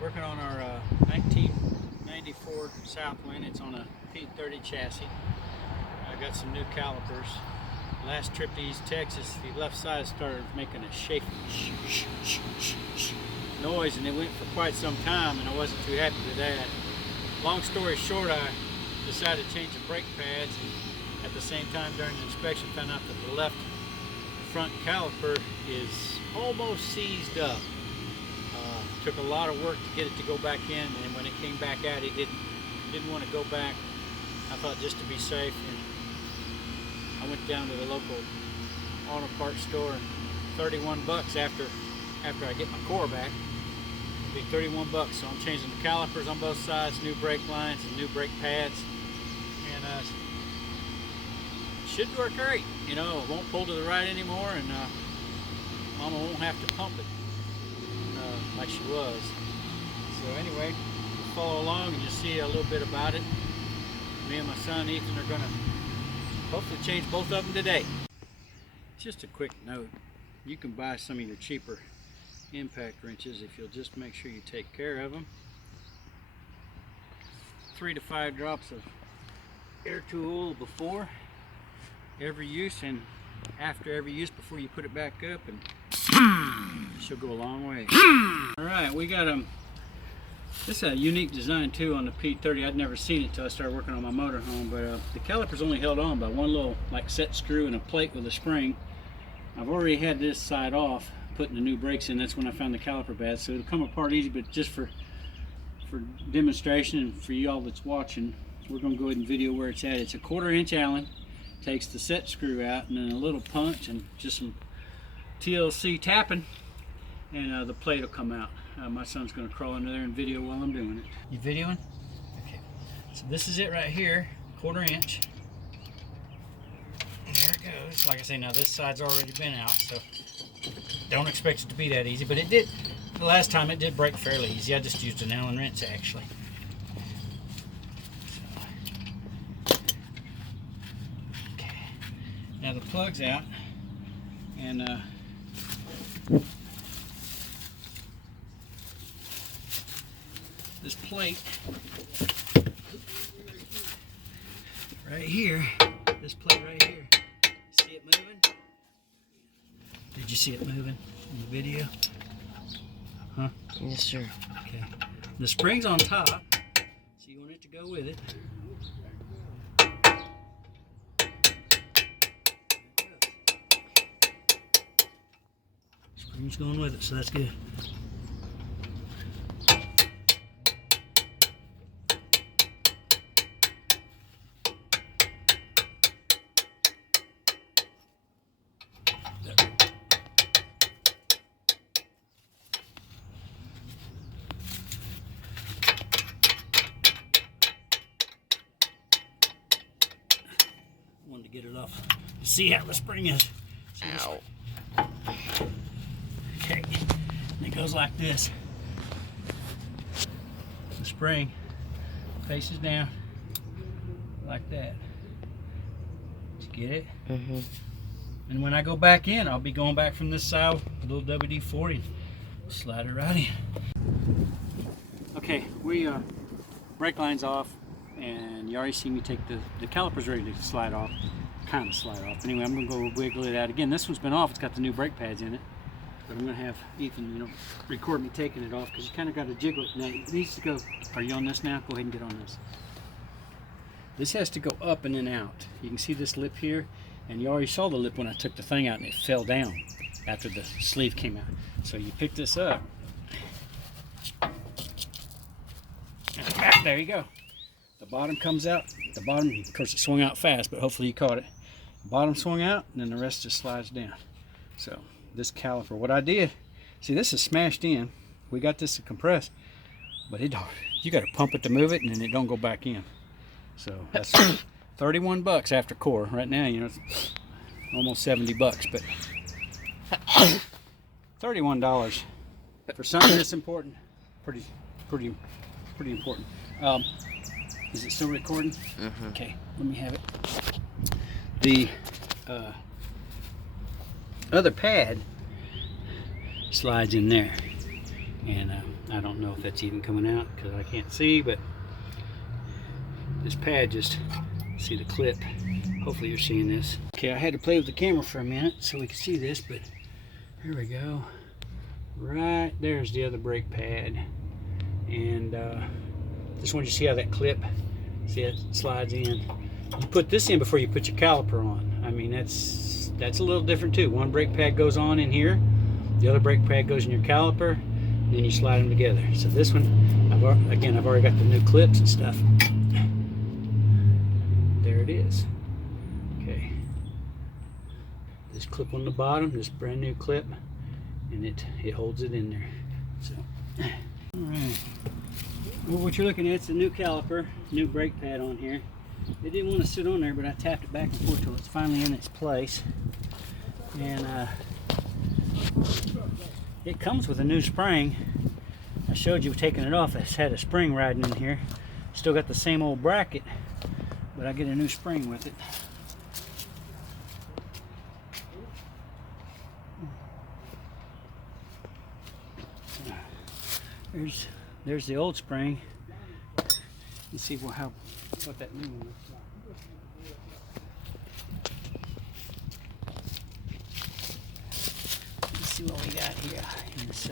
Working on our 1994 Southwind. It's on a P30 chassis. I got some new calipers. Last trip to East Texas, the left side started making a shaking noise, and it went for quite some time, and I wasn't too happy with that. Long story short, I decided to change the brake pads, and at the same time during the inspection found out that the left front caliper is almost seized up. Took a lot of work to get it to go back in, and when it came back out, it didn't want to go back. I thought just to be safe, and I went down to the local auto parts store, and 31 bucks after I get my core back. It'll be 31 bucks. So I'm changing the calipers on both sides, new brake lines and new brake pads, and should work great. You know, it won't pull to the right anymore, and Mama won't have to pump it like she was. So anyway, follow along and you'll see a little bit about it. Me and my son Ethan are going to hopefully change both of them today. Just a quick note, you can buy some of your cheaper impact wrenches if you'll just make sure you take care of them. 3 to 5 drops of air tool before every use and after every use before you put it back up, and she'll go a long way. Alright, we got this is a unique design too on the P30. I'd never seen it till I started working on my motorhome, but the caliper's only held on by one little like set screw and a plate with a spring. I've already had this side off, putting the new brakes in. That's when I found the caliper bad, so it'll come apart easy, but just for demonstration and for y'all that's watching, we're going to go ahead and video where it's at. It's a 1/4 inch Allen. Takes the set screw out and then a little punch and just some TLC tapping, and the plate will come out. My son's going to crawl under there and video while I'm doing it. You videoing? Okay. So this is it right here, 1/4 inch. And there it goes. Like I say, now this side's already been out, so don't expect it to be that easy, but it did. The last time it did break fairly easy. I just used an Allen wrench actually. Now the plug's out, and this plate right here, this plate right here, see it moving? Did you see it moving in the video? Huh? Yes, sir. Okay. The spring's on top, so you want it to go with it. Spring's going with it, so that's good. Wanted to get it off. See how the spring is. Ow. Okay, and it goes like this. The spring faces down like that. Did you get it? Mm-hmm. And when I go back in, I'll be going back from this side with a little WD-40. Slide it right in. Okay, we brake line's off, and you already see me take the calipers ready to slide off. Kind of slide off. Anyway, I'm gonna go wiggle it out again. This one's been off. It's got the new brake pads in it. But I'm going to have Ethan, you know, record me taking it off, because you kind of got to jiggle it. Now, it needs to go. Are you on this now? Go ahead and get on this. This has to go up and then out. You can see this lip here, and you already saw the lip when I took the thing out, and it fell down after the sleeve came out. So you pick this up. There you go. The bottom comes out. The bottom, of course, it swung out fast, but hopefully you caught it. The bottom swung out, and then the rest just slides down. So this caliper, what I did, see, this is smashed in. We got this to compress, but it don't, you got to pump it to move it, and then it don't go back in. So that's 31 bucks after core. Right now, you know, it's almost 70 bucks, but $31 for something that's important. Pretty important. Is it still recording? Mm-hmm. Okay, let me have it. The other pad slides in there, and I don't know if that's even coming out because I can't see, but this pad just, see the clip. Hopefully you're seeing this. Okay, I had to play with the camera for a minute so we could see this, but here we go. Right there's the other brake pad. And just wanted you to see how that clip, see it slides in. You put this in before you put your caliper on. I mean, that's a little different too. One brake pad goes on in here, the other brake pad goes in your caliper, and then you slide them together. So this one, I've already got the new clips and stuff. There it is. Okay. This clip on the bottom, this brand new clip, and it holds it in there. So, all right. Well, what you're looking at is the new caliper, new brake pad on here. It didn't want to sit on there, but I tapped it back and forth till it's finally in its place. And it comes with a new spring. I showed you taking it off. It's had a spring riding in here. Still got the same old bracket, but I get a new spring with it. There's the old spring. Let's see what that new one looks like. Let's see what we got here in this.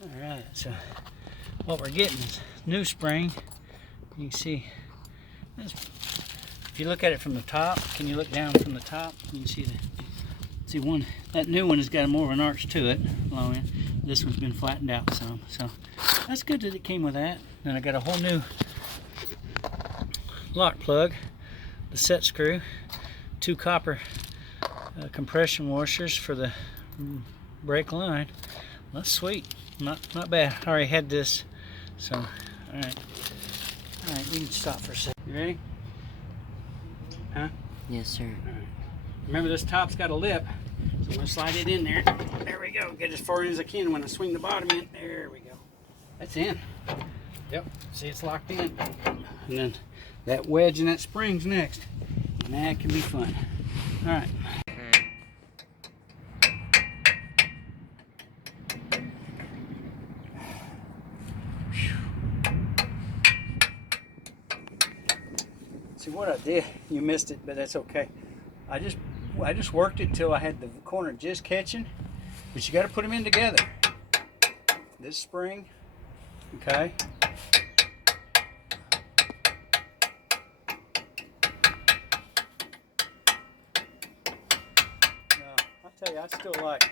All right, so what we're getting is new spring. You can see this. If you look at it from the top, can you look down from the top? You can see one. That new one has got more of an arch to it, low end. This one's been flattened out some, so that's good that it came with that. Then I got a whole new lock plug, the set screw, 2 copper compression washers for the brake line. That's sweet, not bad. I already had this, so all right, we can stop for a second. You ready? Huh? Yes, sir. All right. Remember, this top's got a lip, so I'm gonna slide it in there. There we go. Get as far in as I can when I swing the bottom in. There we go. That's in. Yep. See, it's locked in. And then that wedge and that spring's next, and that can be fun. All right. See what I did, you missed it, but that's okay. I just worked it till I had the corner just catching, but you got to put them in together. This spring, okay. Now, I'll tell you, I still like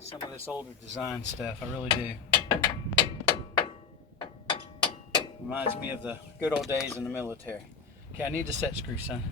some of this older design stuff. I really do. Reminds me of the good old days in the military. Okay, I need the set screw, son.